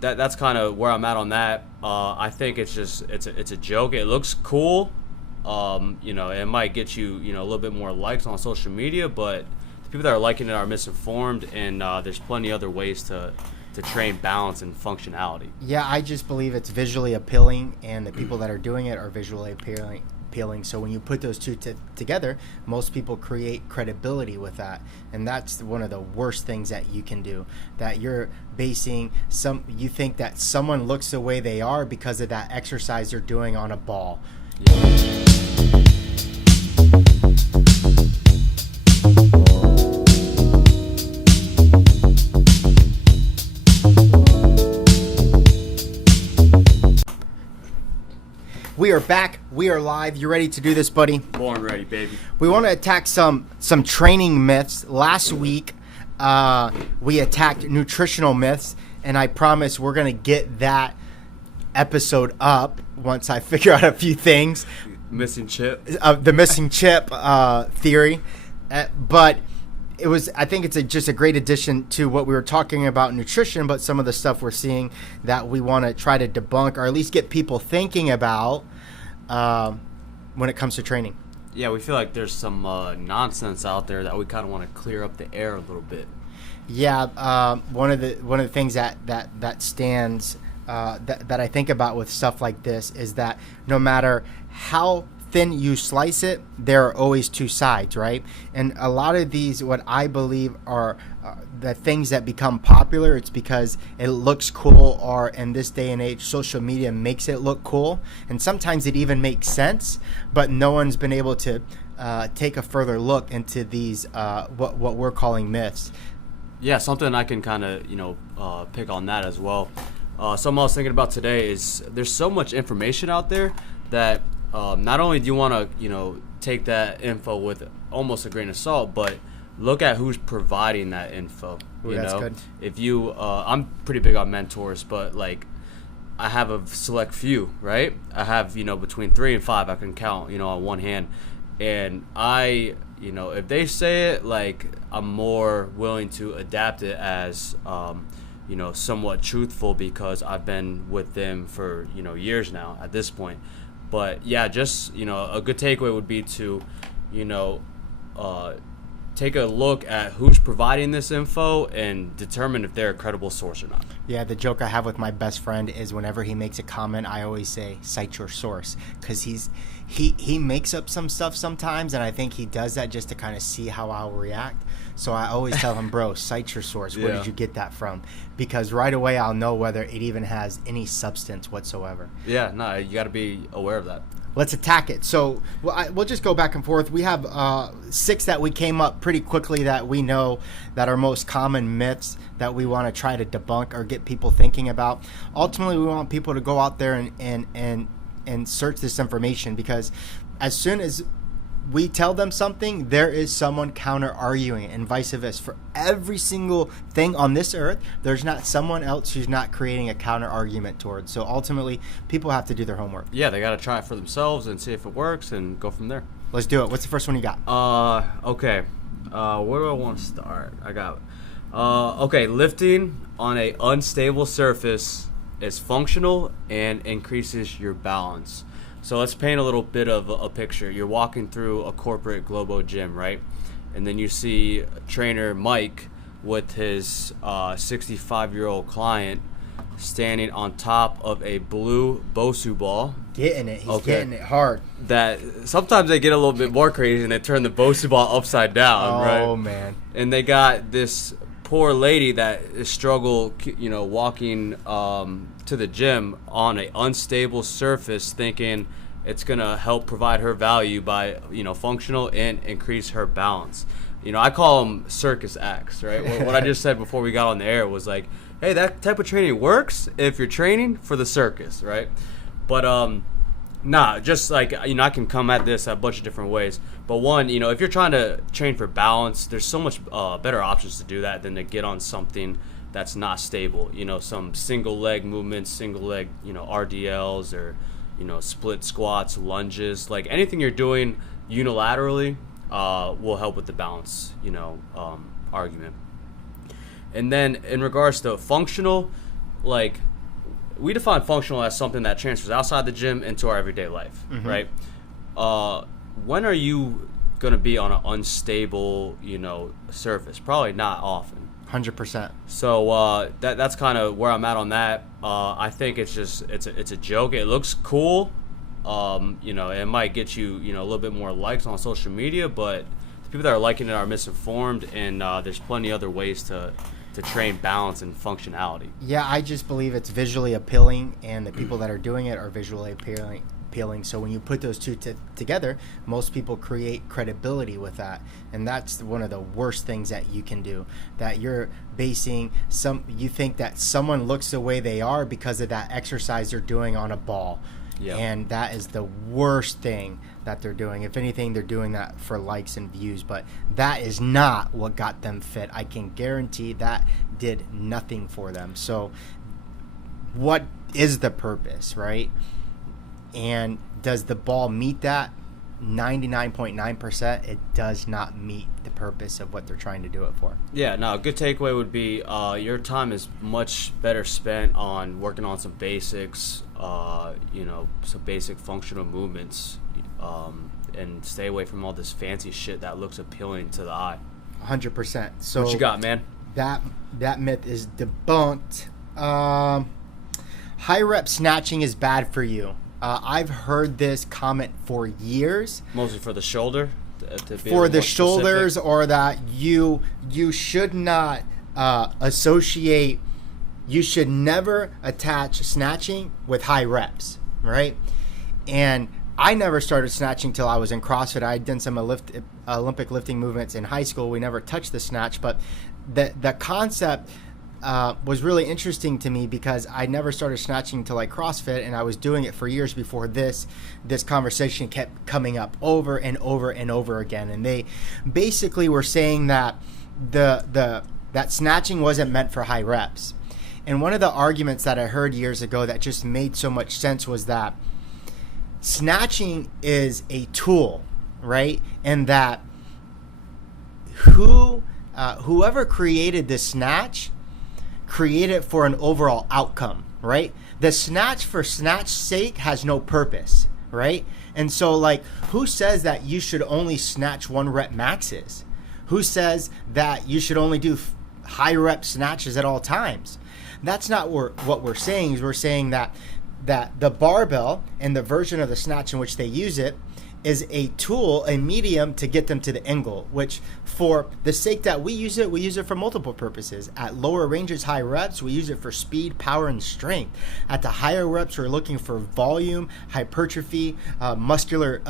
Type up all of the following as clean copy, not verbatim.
That's kind of where I'm at on that. I think it's a joke. It looks cool. It might get you a little bit more likes on social media, but the people that are liking it are misinformed, and there's plenty other ways to train balance and functionality. Yeah, I just believe it's visually appealing, and the people that are doing it are visually appealing. So when you put those two together, most people create credibility with that, and that's one of the worst things that you can do. That you're basing you think that someone looks the way they are because of that exercise they're doing on a ball. Yeah. We are back. We are live. You ready to do this, buddy? Born ready, baby. We want to attack some training myths. Last week, we attacked nutritional myths, and I promise we're going to get that episode up once I figure out a few things. Missing chip. The missing chip theory. But I think it's just a great addition to what we were talking about nutrition, but some of the stuff we're seeing that we want to try to debunk or at least get people thinking about when it comes to training. Yeah, we feel like there's some nonsense out there that we kind of want to clear up the air a little bit. Yeah, one of the things that stands that I think about with stuff like this is that no matter how thin you slice it, there are always two sides, right? And a lot of these, what I believe are the things that become popular, it's because it looks cool, or in this day and age, social media makes it look cool. And sometimes it even makes sense, but no one's been able to take a further look into these, what we're calling myths. Yeah, something I can kind of, pick on that as well. Something I was thinking about today is there's so much information out there that not only do you want to, take that info with almost a grain of salt, but look at who's providing that info. Ooh, that's good. If you, I'm pretty big on mentors, but like I have a select few, right? I have, between 3 and 5 I can count, on one hand. And if they say it, like I'm more willing to adapt it as, somewhat truthful because I've been with them for, years now at this point. But yeah, just, a good takeaway would be to, take a look at who's providing this info and determine if they're a credible source or not. Yeah, the joke I have with my best friend is whenever he makes a comment, I always say, cite your source, because he makes up some stuff sometimes, and I think he does that just to kind of see how I'll react. So I always tell him, bro, cite your source. Where did you get that from? Because right away I'll know whether it even has any substance whatsoever. Yeah, no, you got to be aware of that. Let's attack it. So we'll just go back and forth. We have 6 that we came up pretty quickly that we know that are most common myths that we want to try to debunk or get people thinking about. Ultimately, we want people to go out there and search this information, because as soon as we tell them something, there is someone counter arguing it, and vice versa. For every single thing on this earth, there's not someone else who's not creating a counter argument towards. So ultimately, people have to do their homework. Yeah, they got to try it for themselves and see if it works and go from there. Let's do it. What's the first one you got? Okay. Where do I want to start? I got okay, lifting on a unstable surface is functional and increases your balance. So let's paint a little bit of a picture. You're walking through a corporate Globo gym, right? And then you see trainer Mike with his 65-year-old client standing on top of a blue Bosu ball. Getting it. He's getting it hard. That sometimes they get a little bit more crazy and they turn the Bosu ball upside down, right? Oh, man. And they got this poor lady that struggle, walking to the gym on an unstable surface, thinking it's gonna help provide her value by functional and increase her balance. I call them circus acts, right? What I just said before we got on the air was like, hey, that type of training works if you're training for the circus, right? But just like, I can come at this a bunch of different ways. But one, if you're trying to train for balance, there's so much better options to do that than to get on something that's not stable. Some single leg movements, single leg, RDLs, or, split squats, lunges. Like anything you're doing unilaterally will help with the balance, argument. And then in regards to functional, like, we define functional as something that transfers outside the gym into our everyday life, right? When are you going to be on an unstable, surface? Probably not often. 100%. So that's kind of where I'm at on that. I think it's a joke. It looks cool. It might get you, a little bit more likes on social media, but the people that are liking it are misinformed, and there's plenty other ways to train balance and functionality. Yeah, I just believe it's visually appealing, and the people that are doing it are visually appealing. So when you put those two together, most people create credibility with that, and that's one of the worst things that you can do. That you're basing you think that someone looks the way they are because of that exercise they're doing on a ball. Yeah. And that is the worst thing that they're doing. If anything, they're doing that for likes and views, but that is not what got them fit. I can guarantee that did nothing for them. So what is the purpose, right? And does the ball meet that? 99.9%, it does not meet the purpose of what they're trying to do it for. Yeah, no, a good takeaway would be your time is much better spent on working on some basics, some basic functional movements, and stay away from all this fancy shit that looks appealing to the eye. 100%. So what you got, man? That myth is debunked. High rep snatching is bad for you. I've heard this comment for years. Mostly for the shoulder? For the shoulders, or that you should not associate, you should never attach snatching with high reps, right? And I never started snatching till I was in CrossFit. I had done some Olympic lifting movements in high school. We never touched the snatch, but the concept was really interesting to me because I never started snatching until like CrossFit, and I was doing it for years before this conversation kept coming up over and over and over again. And they basically were saying that that snatching wasn't meant for high reps. And one of the arguments that I heard years ago that just made so much sense was that snatching is a tool, right? And that whoever created the snatch create it for an overall outcome, right? The snatch for snatch's sake has no purpose, right? And so, like, who says that you should only snatch 1 rep maxes? Who says that you should only do high rep snatches at all times? That's not what we're saying. Is we're saying that the barbell and the version of the snatch in which they use it is a tool, a medium to get them to the end goal, which for the sake that we use it for multiple purposes. At lower ranges, high reps, we use it for speed, power, and strength. At the higher reps, we're looking for volume, hypertrophy, muscular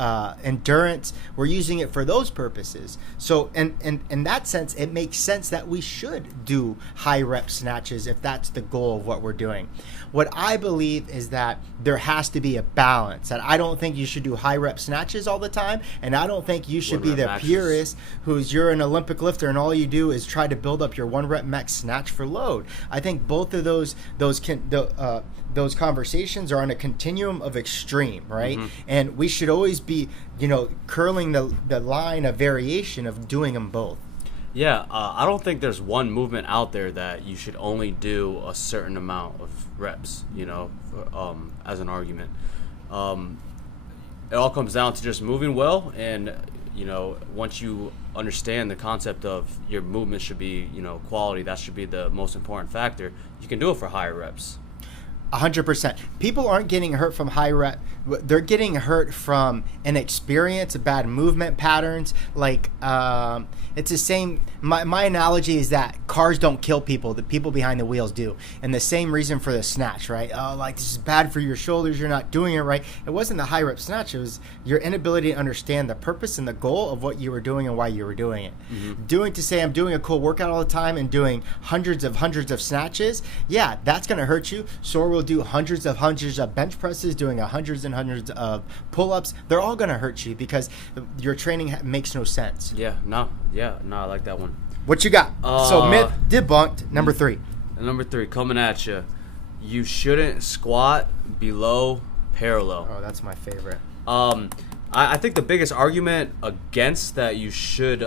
endurance. We're using it for those purposes. So in that sense, it makes sense that we should do high rep snatches if that's the goal of what we're doing. What I believe is that there has to be a balance, that I don't think you should do high rep snatches all the time, and I don't think you should be the purist you're an Olympic lifter and all you do is try to build up your 1 rep max snatch for load. I think both of those conversations are on a continuum of extreme, right? Mm-hmm. And we should always be, curling the line of variation of doing them both. Yeah, I don't think there's one movement out there that you should only do a certain amount of reps, as an argument. It all comes down to just moving well, and once you understand the concept of your movement should be quality, that should be the most important factor. You can do it for higher reps. 100%. People aren't getting hurt from high rep. They're getting hurt from inexperience, bad movement patterns. Like, it's the same. My analogy is that cars don't kill people. The people behind the wheels do. And the same reason for the snatch, right? Oh, like, this is bad for your shoulders. You're not doing it right. It wasn't the high rep snatch. It was your inability to understand the purpose and the goal of what you were doing and why you were doing it. Mm-hmm. I'm doing a cool workout all the time and doing hundreds of snatches. Yeah, that's going to hurt you. So we'll do hundreds of bench presses, doing hundreds and hundreds of pull-ups. They're all going to hurt you because your training makes no sense. No, I like that one. What you got? So myth debunked, number 3. Number 3, coming at you. You shouldn't squat below parallel. Oh, that's my favorite. I think the biggest argument against that you should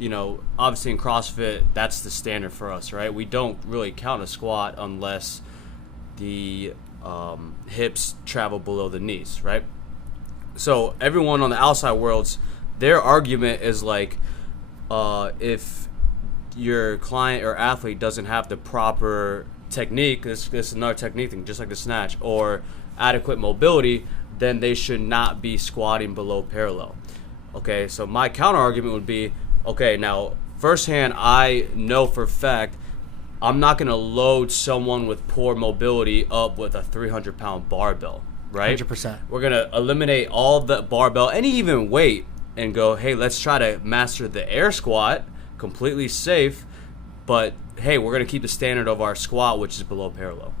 obviously in CrossFit, that's the standard for us, right? We don't really count a squat unless the hips travel below the knees, right? So everyone on the outside worlds, their argument is like, if your client or athlete doesn't have the proper technique, this is another technique thing, just like the snatch, or adequate mobility, then they should not be squatting below parallel. Okay, so my counter argument would be, okay, now firsthand, I know for a fact I'm not going to load someone with poor mobility up with a 300-pound barbell, right? 100%. We're going to eliminate all the barbell, any even weight, and go, hey, let's try to master the air squat, completely safe, but hey, we're going to keep the standard of our squat, which is below parallel.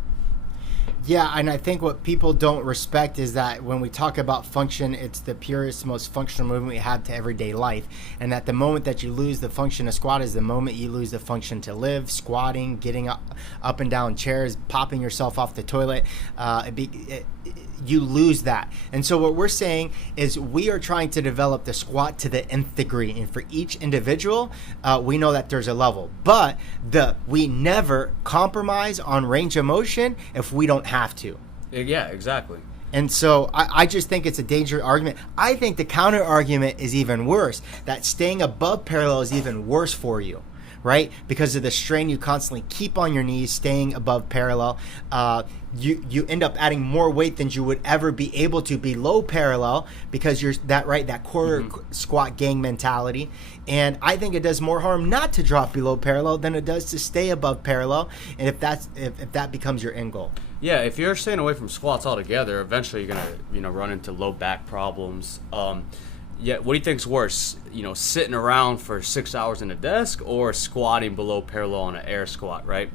Yeah, and I think what people don't respect is that when we talk about function, it's the purest, most functional movement we have to everyday life. And that the moment that you lose the function of squat is the moment you lose the function to live. Squatting, getting up and down chairs, popping yourself off the toilet, you lose that. And so what we're saying is we are trying to develop the squat to the nth degree. And for each individual, we know that there's a level. But we never compromise on range of motion if we don't have to. Yeah, exactly. And so I just think it's a dangerous argument. I think the counter argument is even worse, that staying above parallel is even worse for you, right? Because of the strain you constantly keep on your knees, staying above parallel. You end up adding more weight than you would ever be able to below parallel because you're that quarter squat gang mentality. And I think it does more harm not to drop below parallel than it does to stay above parallel. And if that becomes your end goal. Yeah, if you're staying away from squats altogether, eventually you're gonna run into low back problems. Yeah, what do you think's worse? Sitting around for 6 hours in a desk or squatting below parallel on an air squat, right?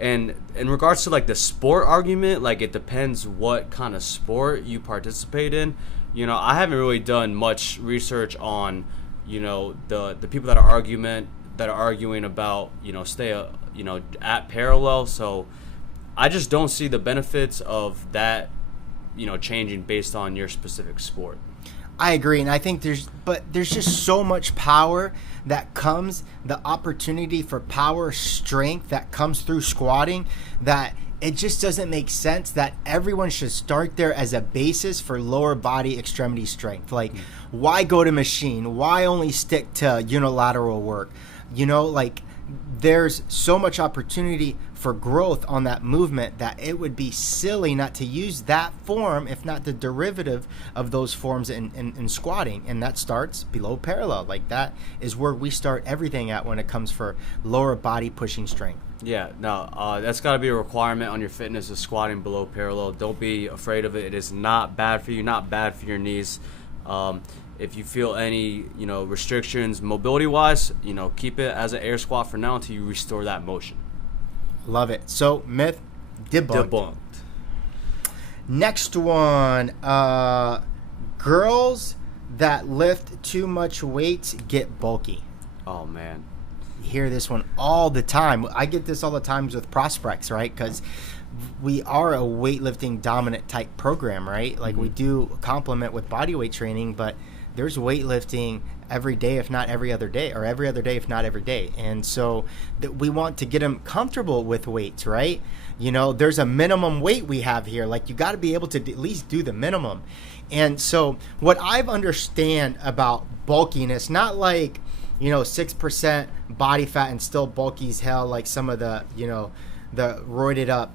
And in regards to like the sport argument, like it depends what kind of sport you participate in. I haven't really done much research on, the people that are arguing about, stay at parallel. So I just don't see the benefits of that, changing based on your specific sport. I agree, and I think there's just so much power that comes, the opportunity for power, strength that comes through squatting, that it just doesn't make sense that everyone should start there as a basis for lower body extremity strength. Like, why go to machine? Why only stick to unilateral work? There's so much opportunity for growth on that movement that it would be silly not to use that form, if not the derivative of those forms in squatting. And that starts below parallel. Like, that is where we start everything at when it comes for lower body pushing strength. Yeah, no, that's got to be a requirement on your fitness, is squatting below parallel. Don't be afraid of it. It is not bad for you, not bad for your knees. If you feel any, restrictions mobility-wise, keep it as an air squat for now until you restore that motion. Love it. So, myth debunked. Next one. Girls that lift too much weight get bulky. Oh, man. You hear this one all the time. I get this all the times with prospects, right? Because we are a weightlifting dominant type program, right? Like, we do complement with body weight training, but there's weightlifting every day, if not every other day, or every other day, if not every day. And so we want to get them comfortable with weights, right? There's a minimum weight we have here. Like, you got to be able to at least do the minimum. And so what I've understand about bulkiness, not like, 6% body fat and still bulky as hell, like some of the, the roided up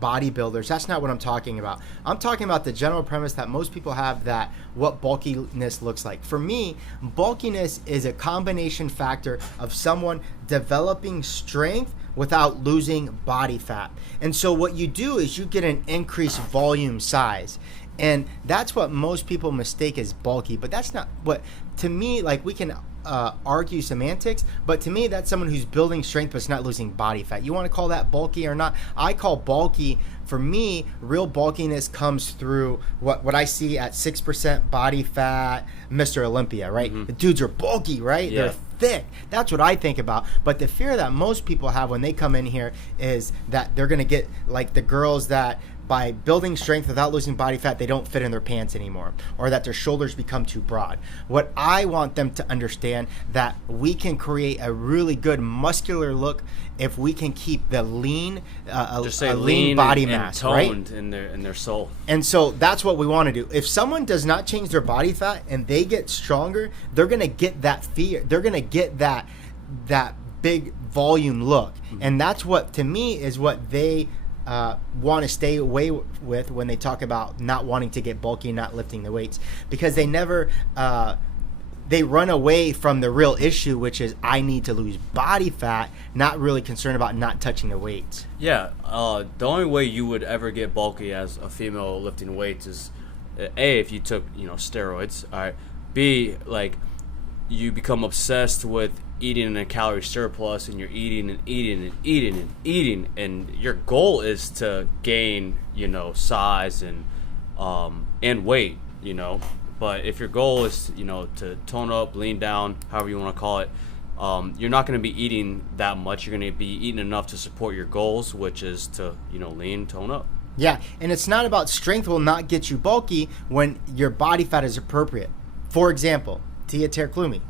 bodybuilders. That's not what I'm talking about. I'm talking about the general premise that most people have, that what bulkiness looks like. For me, bulkiness is a combination factor of someone developing strength without losing body fat. And so what you do is you get an increased volume size. And that's what most people mistake as bulky. But that's not what, to me, like, we can argue semantics, but to me, that's someone who's building strength but's not losing body fat. You want to call that bulky or not? I call bulky, for me, real bulkiness comes through what I see at 6% body fat, Mr. Olympia, right? The dudes are bulky, right? Yeah. They're thick. That's what I think about. But the fear that most people have when they come in here is that they're going to get like the girls that by building strength without losing body fat, they don't fit in their pants anymore, or that their shoulders become too broad. What I want them to understand, that we can create a really good muscular look if we can keep the lean, lean body mass, toned, right? in their soul. And so that's what we want to do. If someone does not change their body fat and they get stronger, they're gonna get that fear. They're gonna get that big volume look, and that's what, to me, is what they want to stay away with when they talk about not wanting to get bulky, not lifting the weights, because they never they run away from the real issue, which is I need to lose body fat, not really concerned about not touching the weights. Yeah, the only way you would ever get bulky as a female lifting weights is A, if you took steroids. All right. B, like, you become obsessed with eating in a calorie surplus, and you're eating and eating and eating and eating, and your goal is to gain size and weight, but if your goal is to tone up, lean down, however you want to call it, you're not going to be eating that much. You're going to be eating enough to support your goals, which is to lean, tone up. Yeah, and it's not about strength will not get you bulky when your body fat is appropriate. For example, Tia Terklumi,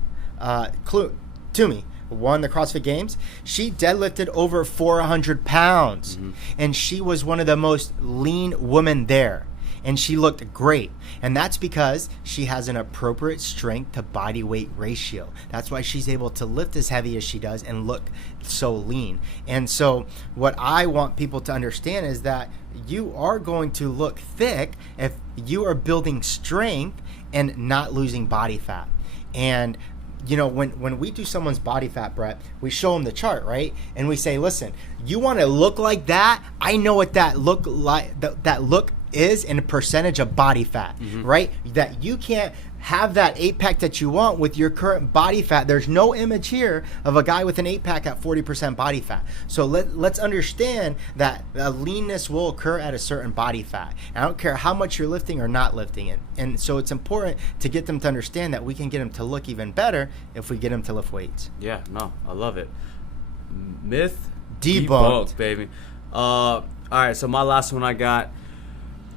Toomey won the CrossFit Games. She deadlifted over 400 pounds, and she was one of the most lean women there, and she looked great. And that's because she has an appropriate strength to body weight ratio. That's why she's able to lift as heavy as she does and look so lean. And so what I want people to understand is that you are going to look thick if you are building strength and not losing body fat. And when we do someone's body fat, Brett, we show them the chart, right? And we say, listen, you want to look like that? I know what that look like. That look is in a percentage of body fat, right? That you can't have that 8-pack that you want with your current body fat. There's no image here of a guy with an 8-pack at 40% body fat. So let's understand that leanness will occur at a certain body fat. And I don't care how much you're lifting or not lifting it. And so it's important to get them to understand that we can get them to look even better if we get them to lift weights. Yeah, no, I love it. Myth debunked, baby. All right, so my last one I got.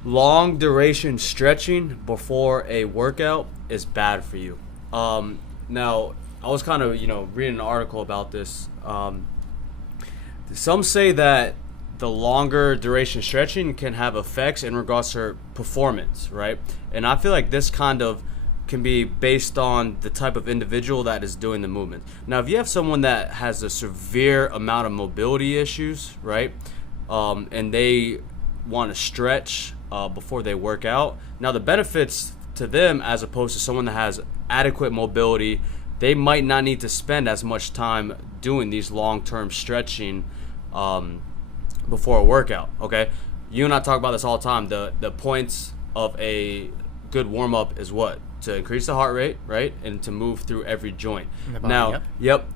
Long duration stretching before a workout is bad for you. Now, I was kind of, reading an article about this. Some say that the longer duration stretching can have effects in regards to performance, right? And I feel like this kind of can be based on the type of individual that is doing the movement. Now, if you have someone that has a severe amount of mobility issues, right, and they want to stretch before they work out. Now, the benefits to them, as opposed to someone that has adequate mobility, they might not need to spend as much time doing these long-term stretching before a workout. Okay, you and I talk about this all the time. The points of a good warm-up is what? To increase the heart rate, right, and to move through every joint. Now,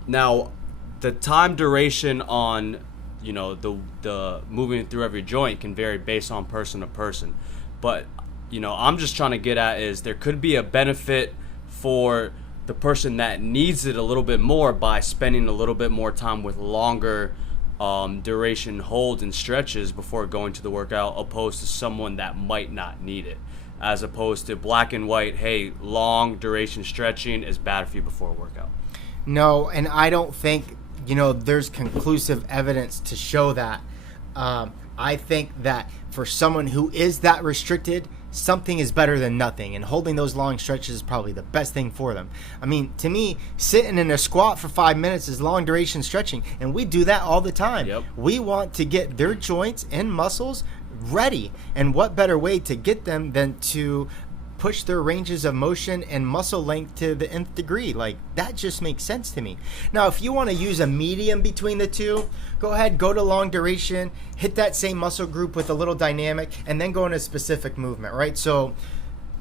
Now, the time duration on the moving through every joint can vary based on person to person. But, I'm just trying to get at is there could be a benefit for the person that needs it a little bit more by spending a little bit more time with longer duration holds and stretches before going to the workout, opposed to someone that might not need it. As opposed to black and white, hey, long duration stretching is bad for you before a workout. No, and I don't think there's conclusive evidence to show that. I think that for someone who is that restricted, something is better than nothing, and holding those long stretches is probably the best thing for them. I mean, to me, sitting in a squat for 5 minutes is long duration stretching, and we do that all the time. Yep. We want to get their joints and muscles ready, and what better way to get them than to push their ranges of motion and muscle length to the nth degree? Like, that just makes sense to me. Now, if you want to use a medium between the two, go ahead, go to long duration, hit that same muscle group with a little dynamic, and then go into a specific movement, right? So,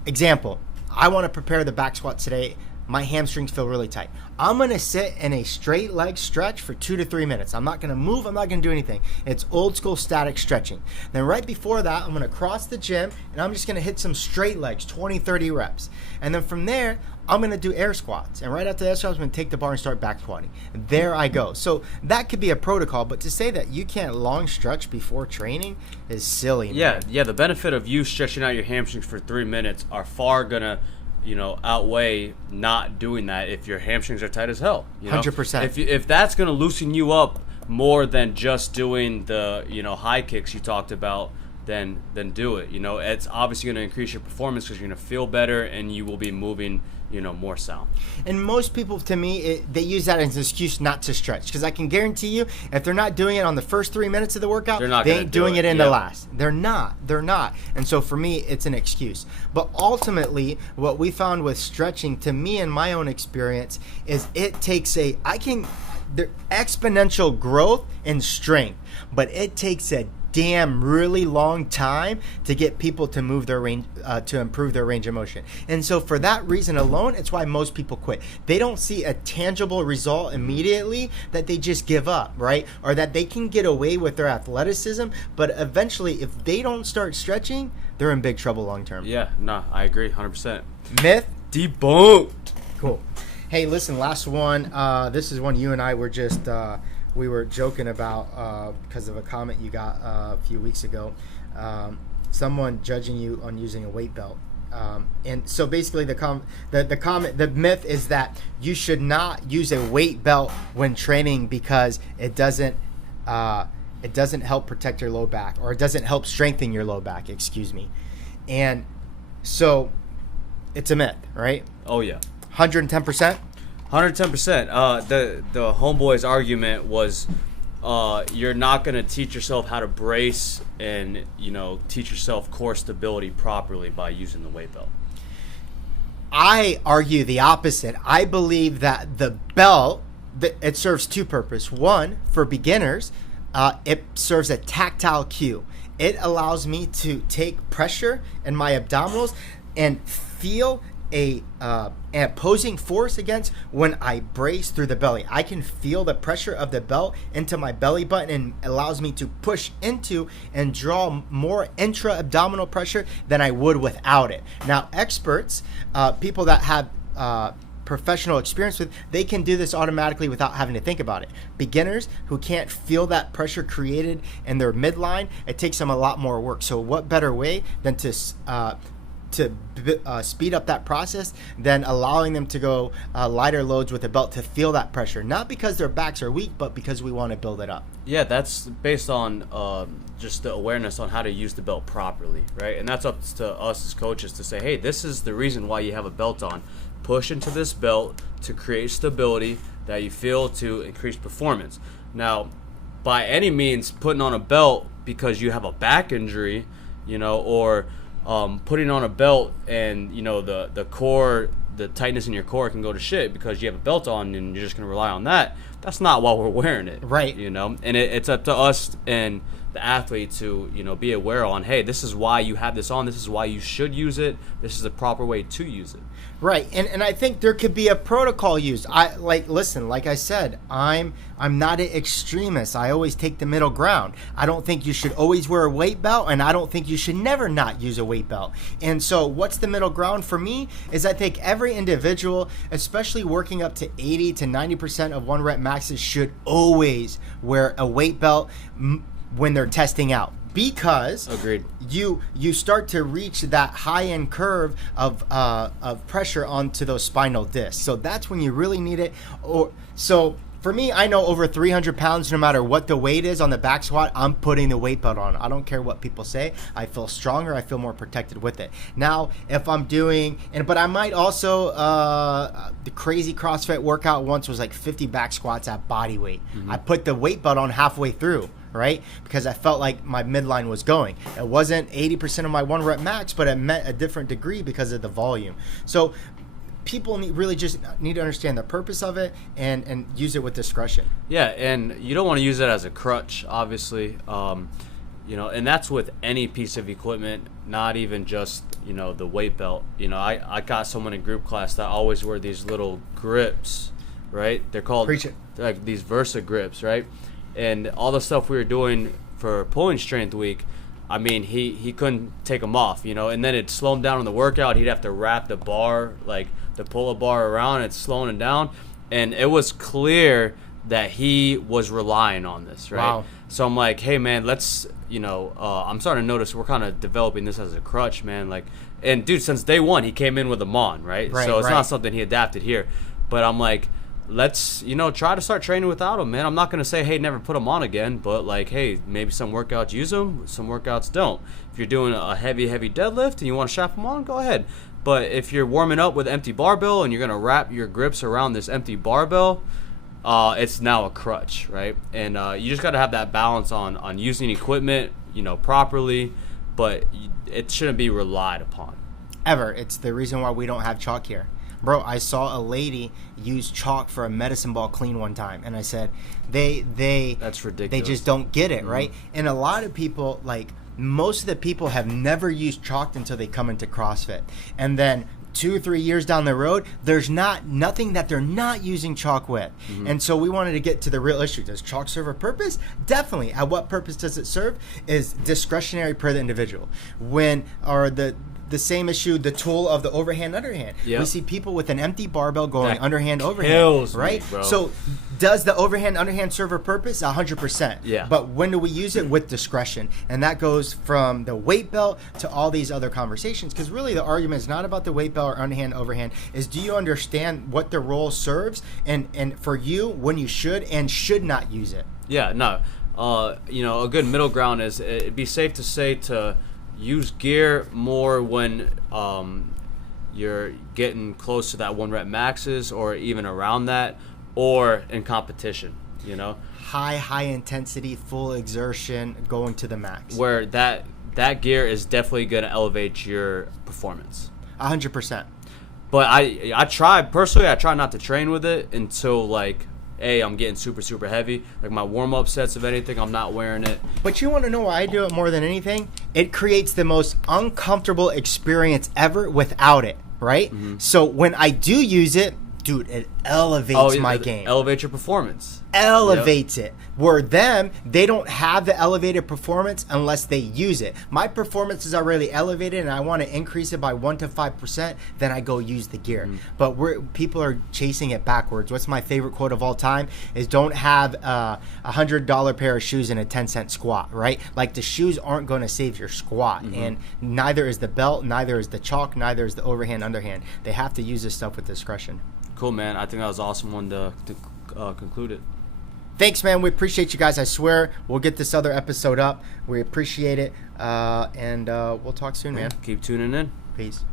example, I want to prepare the back squat today. my hamstrings feel really tight. I'm going to sit in a straight leg stretch for 2 to 3 minutes. I'm not going to move. I'm not going to do anything. It's old school static stretching. Then right before that, I'm going to cross the gym and I'm just going to hit some straight legs, 20, 30 reps. And then from there, I'm going to do air squats. And right after the air squats, I'm going to take the bar and start back squatting. There I go. So that could be a protocol. But to say that you can't long stretch before training is silly. Yeah. The benefit of you stretching out your hamstrings for 3 minutes are far going to outweigh not doing that if your hamstrings are tight as hell. 100%. If that's going to loosen you up more than just doing the high kicks you talked about, then do it. It's obviously going to increase your performance because you're going to feel better and you will be moving more sound. And most people, to me, they use that as an excuse not to stretch, because I can guarantee you, if they're not doing it on the first 3 minutes of the workout, they ain't doing it in the last. They're not. And so for me, it's an excuse. But ultimately, what we found with stretching, to me in my own experience, is it takes exponential growth in strength, but it takes a damn really long time to get people to move their range, to improve their range of motion. And so for that reason alone, it's why most people quit. They don't see a tangible result immediately, that they just give up, right? Or that they can get away with their athleticism, but eventually if they don't start stretching, they're in big trouble long term. Yeah, no, I agree 100%. Myth debunked. Cool. Hey, listen, last one. This is one you and I were just we were joking about because of a comment you got a few weeks ago. Someone judging you on using a weight belt. And so basically the myth is that you should not use a weight belt when training because it doesn't help protect your low back, or it doesn't help strengthen your low back, excuse me. And so it's a myth, right? Oh yeah. 110%? 110%. The homeboy's argument was you're not going to teach yourself how to brace and teach yourself core stability properly by using the weight belt. I argue the opposite. I believe that the belt, it serves two purposes. One, for beginners, it serves a tactile cue. It allows me to take pressure in my abdominals and feel an opposing force against when I brace through the belly. I can feel the pressure of the belt into my belly button, and allows me to push into and draw more intra-abdominal pressure than I would without it. Now, experts, people that have professional experience with, they can do this automatically without having to think about it. Beginners who can't feel that pressure created in their midline, it takes them a lot more work. So what better way than to speed up that process than allowing them to go lighter loads with a belt to feel that pressure, not because their backs are weak, but because we want to build it up. Yeah, that's based on just the awareness on how to use the belt properly, right? And that's up to us as coaches to say, hey, this is the reason why you have a belt on. Push into this belt to create stability that you feel to increase performance. Now, by any means, putting on a belt because you have a back injury, or putting on a belt and the core, the tightness in your core can go to shit because you have a belt on and you're just going to rely on that. That's not why we're wearing it, right? And it's up to us and the athlete to be aware on, hey, this is why you have this on, this is why you should use it, this is the proper way to use it. Right, and I think there could be a protocol used. Listen, like I said, I'm not an extremist. I always take the middle ground. I don't think you should always wear a weight belt, and I don't think you should never not use a weight belt. And so what's the middle ground for me is I think every individual, especially working up to 80 to 90% of one rep maxes, should always wear a weight belt when they're testing out. Because agreed, you start to reach that high-end curve of pressure onto those spinal discs. So that's when you really need it. So for me, I know over 300 pounds, no matter what the weight is on the back squat, I'm putting the weight belt on. I don't care what people say. I feel stronger. I feel more protected with it. Now, if I'm doing, but I might also, the crazy CrossFit workout once was like 50 back squats at body weight. Mm-hmm. I put the weight belt on halfway through, right? Because I felt like my midline was going. It wasn't 80% of my one rep max, but it meant a different degree because of the volume. So people really just need to understand the purpose of it and use it with discretion. Yeah, and you don't want to use it as a crutch, obviously. And that's with any piece of equipment, not even just, the weight belt. I got someone in group class that always wear these little grips, right? They're called like these Versa grips, right? And all the stuff we were doing for pulling strength week, I mean, he couldn't take them off, and then it'd slow him down in the workout. He'd have to wrap the bar, like the pull-up bar around. It's slowing him down. And it was clear that he was relying on this, right? Wow. So I'm like, hey, man, let's, I'm starting to notice we're kind of developing this as a crutch, man. Like, and dude, since day one, he came in with them on, right? So it's not something he adapted here. But I'm like, let's, try to start training without them, man. I'm not going to say, hey, never put them on again. But, like, hey, maybe some workouts use them, some workouts don't. If you're doing a heavy deadlift and you want to strap them on, go ahead. But if you're warming up with empty barbell and you're going to wrap your grips around this empty barbell, it's now a crutch, right? And you just got to have that balance on using equipment, properly, but it shouldn't be relied upon. Ever. It's the reason why we don't have chalk here. Bro, I saw a lady use chalk for a medicine ball clean one time, and I said, that's ridiculous. They just don't get it, right? And a lot of people, like, most of the people have never used chalk until they come into CrossFit. And then 2 or 3 years down the road, there's nothing that they're not using chalk with. And so we wanted to get to the real issue. Does chalk serve a purpose? Definitely. At what purpose does it serve is discretionary per the individual. The same issue, the tool of the overhand, underhand. Yep. We see people with an empty barbell going that underhand, overhand, right? Me, bro. So does the overhand, underhand serve a purpose? 100%. Yeah. But when do we use it? With discretion. And that goes from the weight belt to all these other conversations. Because really the argument is not about the weight belt or underhand, overhand. Is do you understand what the role serves and for you when you should and should not use it? Yeah, no. A good middle ground is it'd be safe to say to use gear more when you're getting close to that 1 rep maxes or even around that, or in competition, high intensity, full exertion, going to the max, where that gear is definitely going to elevate your performance 100%. But I try not to train with it until, like, I'm getting super heavy. Like my warm-up sets, if anything, I'm not wearing it. But you want to know why I do it more than anything? It creates the most uncomfortable experience ever without it, right? So when I do use it, dude, it elevates my game. Elevate your performance. Elevates it. Where they don't have the elevated performance unless they use it. My performance is already elevated and I want to increase it by 1 to 5%, then I go use the gear. But people are chasing it backwards. What's my favorite quote of all time is don't have a $100 pair of shoes and a 10-cent squat, right? Like the shoes aren't going to save your squat. And neither is the belt, neither is the chalk, neither is the overhand, underhand. They have to use this stuff with discretion. Cool, man. I think that was an awesome one to conclude it. Thanks, man. We appreciate you guys. I swear we'll get this other episode up. We appreciate it. And we'll talk soon, man. Keep tuning in. Peace.